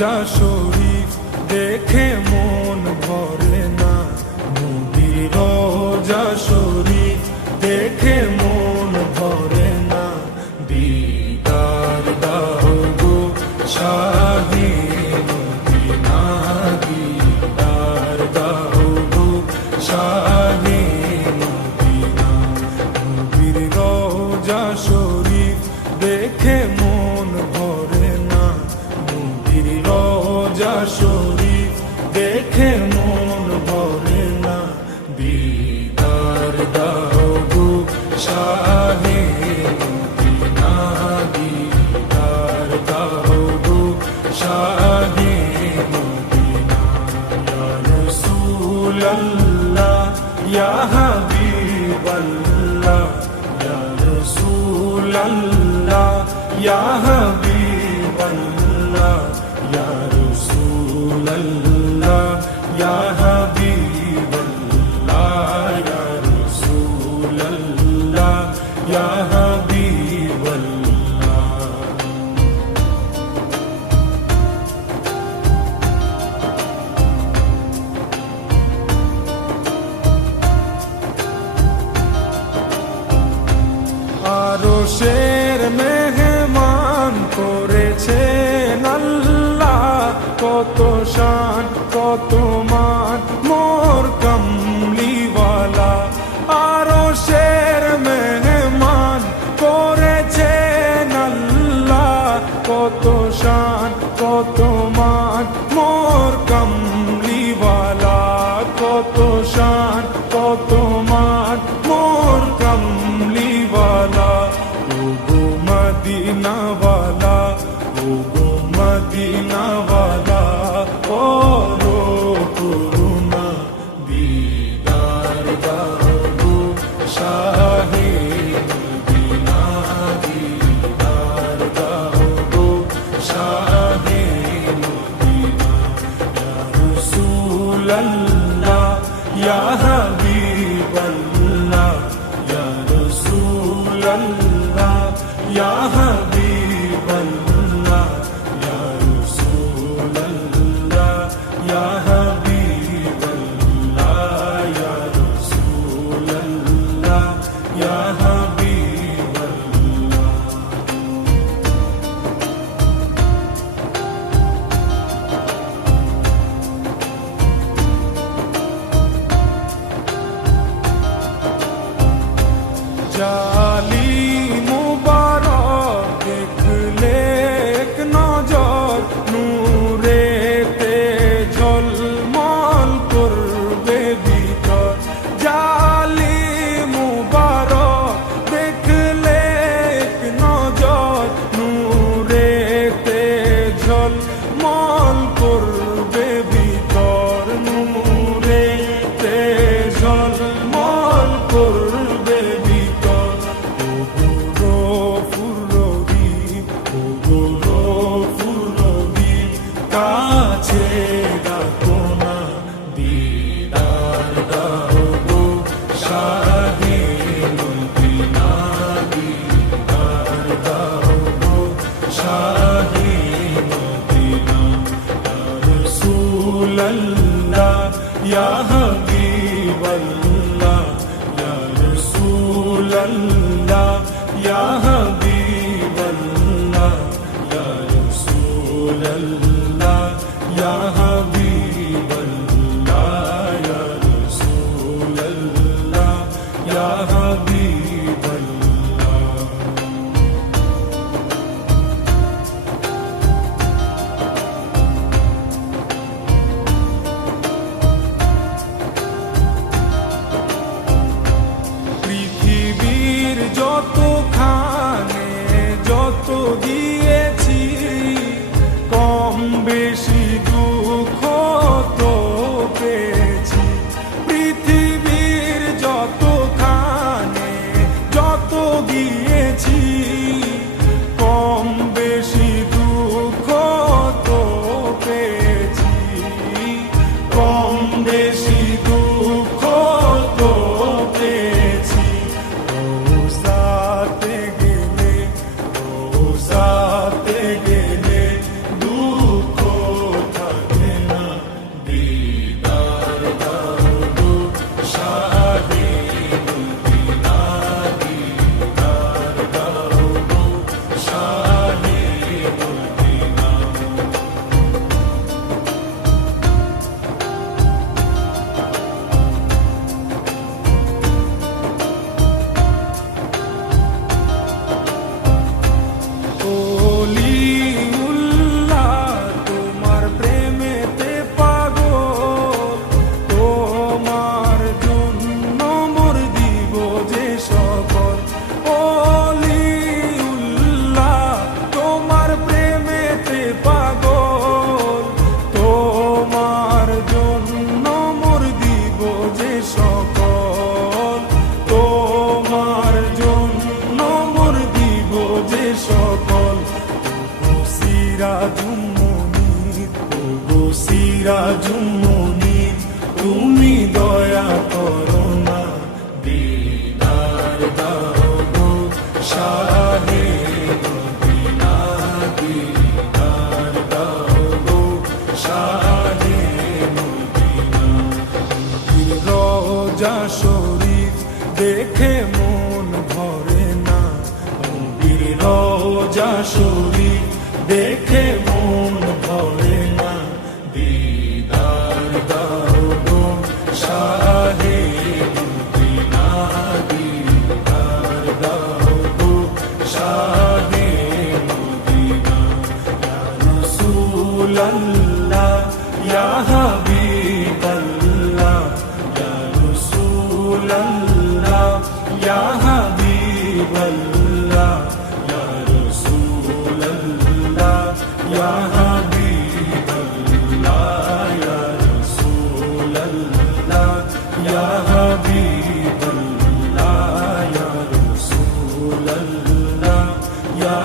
রোজা শরীফ দেখে মন ভরে না, নবীর রোজা শরীফ দেখে মন ভরে না। দিদার দাও গো শাহে মদিনা, দিদার দাও গো শাহে মদিনা। নবীর রোজা শরীফ দেখে মন ভরে না, নবীর রোজা শরীফ দেখে মন ভরে না। দিদার দাও গো শাহে মদিনা, দিদার দাও গো শাহে মদিনা। ইয়া রাসূলাল্লাহ ইয়া হাবিবাল্লাহ, ইয়া রাসূলাল্লাহ ইয়া হাবিবাল্লাহ, ইয়া রাসূলাল্লাহ ইয়া হাবিবাল্লাহ, ইয়া রাসূলাল্লাহ ইয়া হাবিবাল্লাহ। আরশের মেহমান করেছেন আল্লাহ, কত শান কত মান মোর কামলিওয়ালা। আরশের মেহমান করেছেন আল্লাহ, কত শান কত মান মোর কামলিওয়ালা, কত শান কত মান মোর কামলিওয়ালা। ও গো মদিনাওয়ালা, ও গো মদিনাওয়ালা, ও রো করুণা। দিদার দাও গো শাহে মদিনা, দিদার দাও গো শাহে মদিনা। ইয়া রাসূলাল্লাহ ইয়া হাবিবাল্লাহ, ইয়া রাসূলাল্লাহ ইয়া হাবিবাল্লাহ, ইয়া রাসূলাল্লাহ ইয়া হাবিবাল্লাহ, ইয়া রাসূলাল্লাহ ইয়া হাবিবাল্লাহ। জালিম মুবারক দেখলে এক নজর, নূরেতে ঝলমল করবে ভিতর। জালিম মুবারক দেখলে এক নজর, নূরেতে ঝলমল করবে ভিতর, নূরেতে ঝলমল করবে ভিতর। ও গো গফুর রহিম, ও গো গফুর রহিম, কাছে ডাকো না। দিদার দাও গো শাহে মদিনা, দিদার দাও গো শাহে মদিনা। ইয়া রাসূলাল্লাহ ইয়া হাবিবাল্লাহ, ইয়া রাসূলাল্লাহ ইয়া হাবিবাল্লাহ, ইয়া রাসূলাল্লাহ ইয়া হাবিবাল্লাহ, ইয়া রাসূলাল্লাহ ইয়া হাবিবাল্লাহ। পৃথিবীর যতখানে যত দিয়েছি, কম বেশি দুঃখ রোজা শরীফ দেখে মন ভরে না, দিদার দাও গো শাহে মদিনা, দিদার দাও গো শাহে মদিনা। ইয়া রাসূলাল্লাহ ইয়া হাবিবাল্লাহ, ইয়া রাসূলাল্লাহ ইয়া হাবিবাল্লাহ, ইয়া রাসূলাল্লাহ ইয়া হাবিবাল্লাহ, ইয়া রাসূলাল্লাহ ইয়া হাবিবাল্লাহ, ইয়া রাসূলাল্লাহ ইয়া